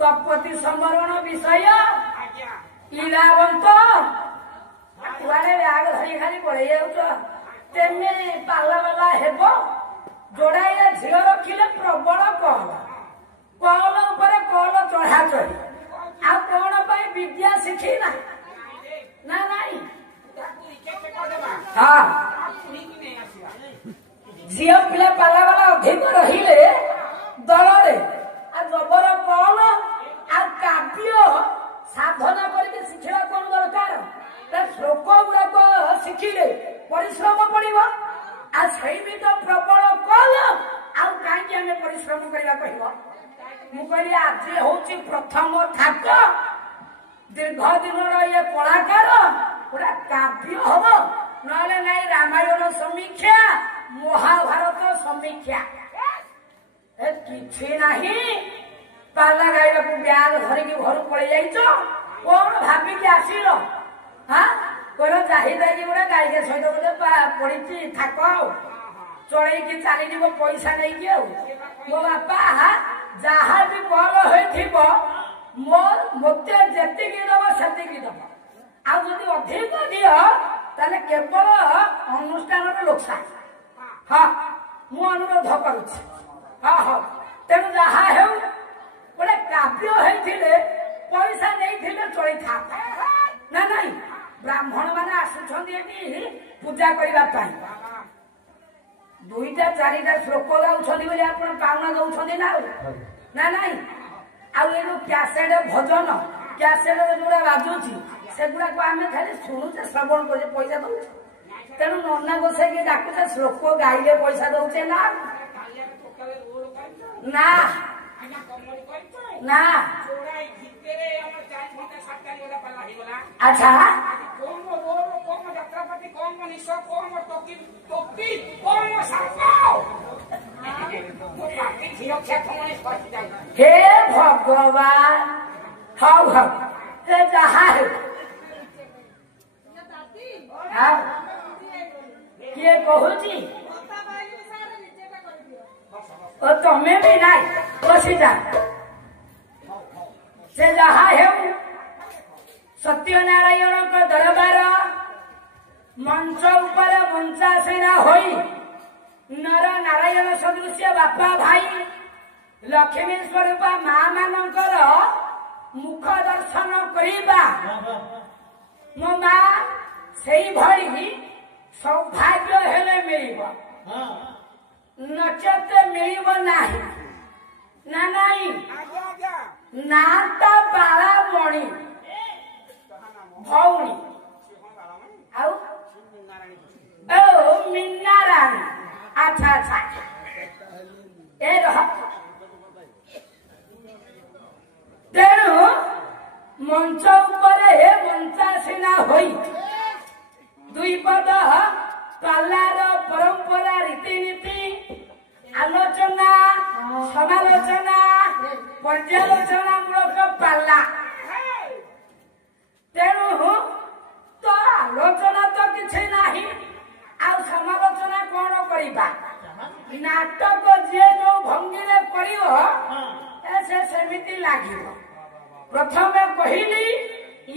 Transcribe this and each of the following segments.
तपति समरण विषय इलावंत कुआड़े ब्याग धरी खाली पड़े तेमे पाला वाला हेब जोड़ाए झील रखिले प्रबल कल कल उपर कल चढ़ा चढ़ी आ कौन पाई विद्या शिखी ना ना नाई हाँ झील पिला पाला वाला अधिक रहिले दलरे आ जबर कल आ काव्य साधना करके शिक्षा कौन दरकार श्लोक गुड़ाक शिखिले परिश्रम पड़ो आ भी तो प्रबल कल आम परिश्रम करवा कह मुझे आज हूँ प्रथम थाक दीर्घ दिन ये कलाकार गोटे काव्य हम ना रामायण समीक्षा महाभारत समीक्षा कि पाला गाइबा को ब्याग धरिकी घर पड़े जाइच कौन भाविकी आसिल हाँ कह चाहिदा कि गोटे गाई सहित गोटे पड़ी थाक चल चली पैसा नहीं मो बापा जहाँ भी कल होते जी दब से दब आदि अधिक दियो ताले केवल अनुष्ठान लोकसान हाँ मु अनुरोध करुच्ची हाँ हाँ तेणु जहाँ हो गोटे काव्य होते पैसा नहीं चली था ना नहीं ब्राह्मण मैंने आसुंच पूजा करने दुईटा चारिटा श्लोक गाँव आप पावना दौरान ना नाई आसेट भजन क्यासेट जो बाजुची से गुड़ाक आम खाली शुणुचे श्रवण कर पैसा दौचे तेणु नना गोसाई डाकुचे श्लोक गाइले पैसा दौचे ना ना ना अच्छा हे भगवान हाँ हाँ जहाँ है किए कहूची तमें भी नहीं बसी जा से जहाँ है सत्यनारायण को दरबार मंच उपर मंचासीना होई नर नारायण सदृश बापा भाई लक्ष्मी स्वरूप माँ मानकर मुख दर्शन करिबा मो माँ से भली सौभाग्य हेले मिलिब नचत मिलिब नाही ना नाई नाता बाला मणि भौणी आउ मीना रानी अच्छा अच्छा ए तेणु मंच उपरे मंचासीना होई दुई पद पालार परंपरा रीतिनीति आलोचना समालोचना पर्यालोचना मूलक पाला तेणु तो आलोचना तो किसी नहीं आ समालोचना कौन करवा नाटक जी जो भंगी से सेमिति लगे प्रथम कहली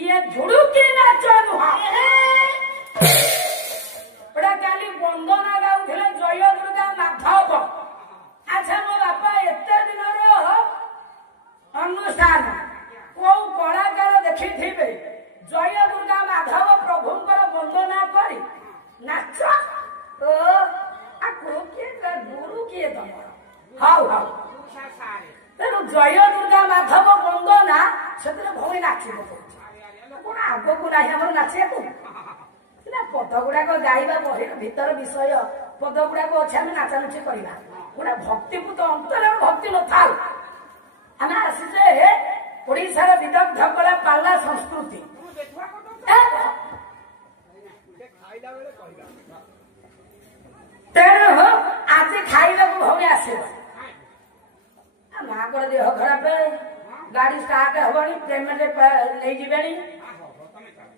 ये झुड़ुकी नाच नुह काली वंदना गाँव जय दुर्गा माधव अच्छा मो बापा एत दिन अनुष्ठान कौ कलाकार देखी जय दुर्गा माधव प्रभुंकर वंदना कर नाच गुरु किए तुम हाउ हाउ तेणु जय दुर्गा माधव वंदना से भौणी नाच कौन आग को ना नाचा पद गुड़ाक गाइबा भीतर विषय पद गुड़ाक अच्छे आम नाचानुची करवा गोटे भक्तिपूत अंतर भक्ति न था आम आसीचे ओडिशार विदग्ध कला पाला संस्कृति तेणु आज खाइबा भौणी आस माँ को देह खराब गाड़ी स्टार्ट हबनी पेमेंट नहीं जीवे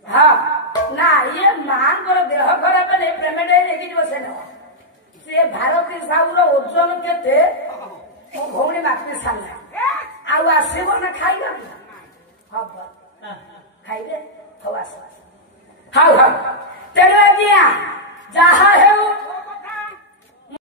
हाँ ना ये माँ को देह खराब नहीं पेमेंट से भारती साहू ओजन के भौणी मात्र सारा आ ଆଉ ଆସିବ ନା ଖାଇବା ହବ ଖାଇବେ ହଉ ଆସ ହଉ ହଉ ତେଣୁ ଆଜ୍ଞା ଯାହା ହେଉ